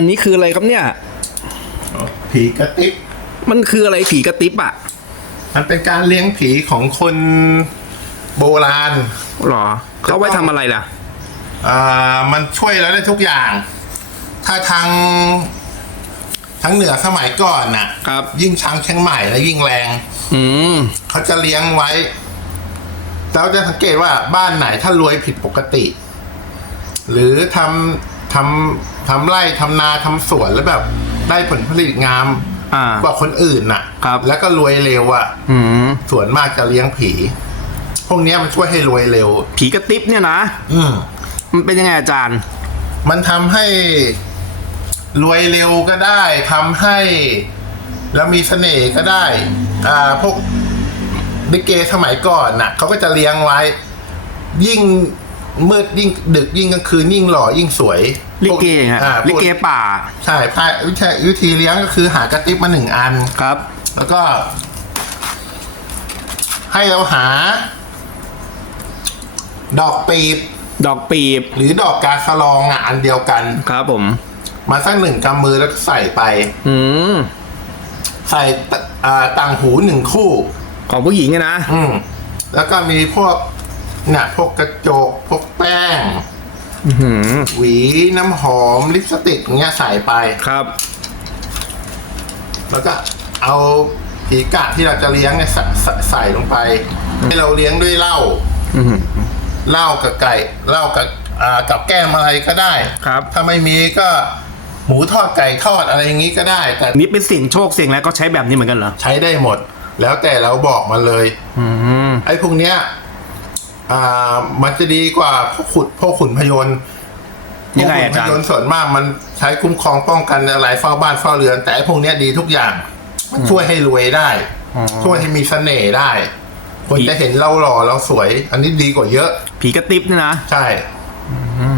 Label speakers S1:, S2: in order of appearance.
S1: อันนี้คืออะไรครับเนี่ย
S2: ผีกระติบ
S1: มันคืออะไรผีกระติบอะ
S2: มันเป็นการเลี้ยงผีของคนโบราณ
S1: หรอ เขาไว้ทำอะไรล่ะ
S2: อ่ามันช่วยแล้วได้ทุกอย่าง ถ้าทางทั้งเหนือสมัยก่อนน่ะ
S1: ครับ
S2: ยิ่งช้างเชียงใหม่แล้วยิ่งแรง
S1: อืม
S2: เขาจะเลี้ยงไว้ เราจะสังเกตว่าบ้านไหนถ้ารวยผิดปกติ หรือทำ ทำทำไร่ทำนาทำสวนแล้วแบบ ได้ผลผลิตงาม
S1: อ่า
S2: กว่าคนอื่นน่ะ
S1: ครับ
S2: แล้วก็รวยเร็วอะ
S1: อืม
S2: ส่วนมากจะเลี้ยงผี พวกเนี้ยมันช่วยให้รวยเร็ว
S1: ผีกระติบเนี่ยนะ
S2: อืม
S1: มันเป็นยังไงอาจารย์
S2: มันทำให้รวยเร็วก็ได้ทำให้แล้วมีเสน่ห์ก็ได้ อ่าพวกลิเกสมัยก่อนน่ะเขาก็จะเลี้ยงไว้ ยิ่ง มืดยิ่งดึกยิ่งกลางคืนยิ่งหล่อยิ่งสวย
S1: ลิเกฮะ
S2: อ่าพว
S1: ลิเกป่า
S2: ใช่พายวิธีวิธีเลี้ยงก็คือหากระติบมาหนึ่งอัน
S1: ครับ
S2: แล้วก็ ให้เราหา ดอกปีบ
S1: ดอกปีบ
S2: หรือดอกกาสะลองอะอันเดียวกัน
S1: ครับผม
S2: มาสักหนึ่งกำมือแล้วก็ใส่ไป
S1: อืม
S2: ใส่ตอ่าต่างหูหนึ่งคู่
S1: ของผู้หญิงอะนะ
S2: อืม แล้วก็มีพวกเนี่ยพวกกระจกพวกแป้ง
S1: อื้อหือ
S2: หวีน้ำหอมลิปสติกเงี้ยใส่ไป
S1: ครับ
S2: แล้วก็เอาผีกะที่เราจะเลี้ยงเนี่ยใส่ใส่ใส่ลงไป ให้เราเลี้ยงด้วยเหล้า
S1: อื้อหือ
S2: เหล้ากับไก่เหล้ากับอ่ากับแก้มอะไรก็ได้
S1: ครับ
S2: ถ้าไม่มีก็หมูทอดไก่ทอดอะไรอย่างงี้ก็ได้ แต่
S1: นี่เป็นเสียงโชคเสียงแล้วก็ใช้แบบนี้เหมือนกันเหรอ
S2: ใช้ได้หมด แล้วแต่เราบอกมาเลย
S1: อืม
S2: ไอ้พวกเนี้ย อ่ามันจะดีกว่าพวกขุดพวกขุนพยนต์
S1: ยังไง
S2: พวกขุ
S1: อาน
S2: พ
S1: จาร
S2: ยน
S1: ย์
S2: ต์ส่วนมากมันใช้คุ้มครองป้องกันอะไรเฝ้าบ้านเฝ้าเรือน แต่ไอ้พวกเนี้ยดีทุกอย่าง มันช่วยให้รวยได้
S1: อ๋อ
S2: ช่วยให้มีเสน่ห์ได้ คน
S1: ผี
S2: จะเห็นเราหล่อเราสวย อันนี้ดีกว่าเยอะ
S1: ผีกระติบเนี่ยนะ
S2: ใช่
S1: อืม